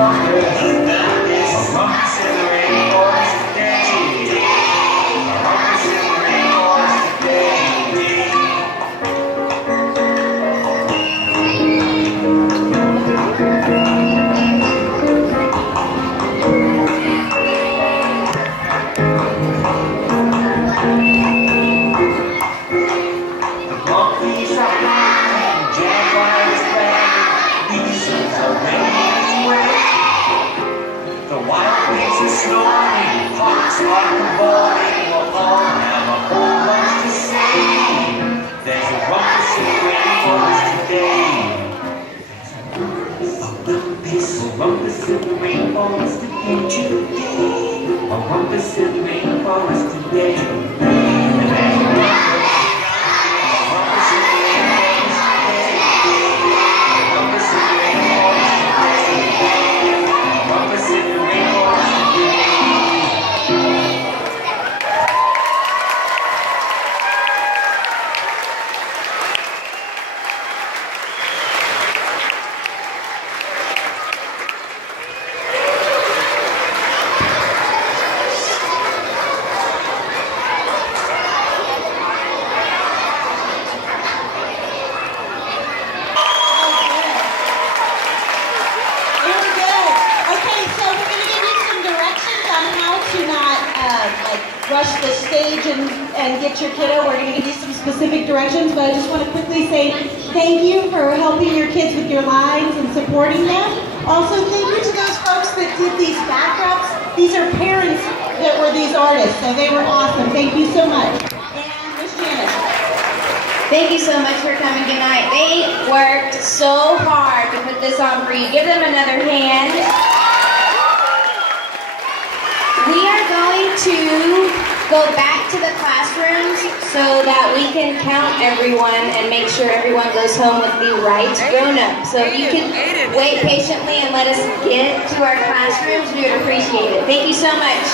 Rumpus in the rainforest today. Rumpus in the rainforest today. The monkeys are flying, jaguars playing, weasels are raining away. The wild pigs are snoring, hawks are cavorting, we'll all have a whole bunch to say. There's a rumpus in the rainforest today. A rumpus in the rainforest today. A rumpus in the rainforest today. And there's a rumpus in the rainforest today. A rumpus in the rainforest today. A rumpus in the rainforest today. Rush the stage and get your kiddo. We're going to give you some specific directions, but I just want to quickly say thank you for helping your kids with your lines and supporting them. Also, thank you to those folks that did these backdrops. These are parents that were these artists, so they were awesome. Thank you so much. And Miss Janice. Thank you so much for coming tonight. They worked so hard to put this on for you. Give them another hand. We are going to go back to the classrooms so that we can count everyone and make sure everyone goes home with the right grown-up. So if you can wait patiently and let us get to our classrooms, we would appreciate it. Thank you so much.